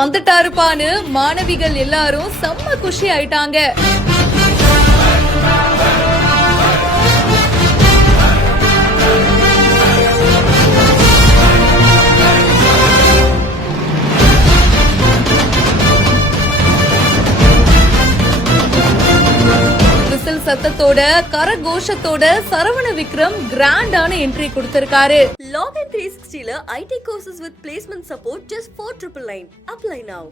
வந்துட்டாருப்பான்னு மாணவிகள் எல்லாரும் செம்ம குஷி ஆயிட்டாங்க. சத்தத்தோட கரகோஷத்தோட சரவண விக்ரம் கிராண்டான என்ட்ரி கொடுத்திருக்காரு. Login 360 IT courses with placement support just 4999. Apply now.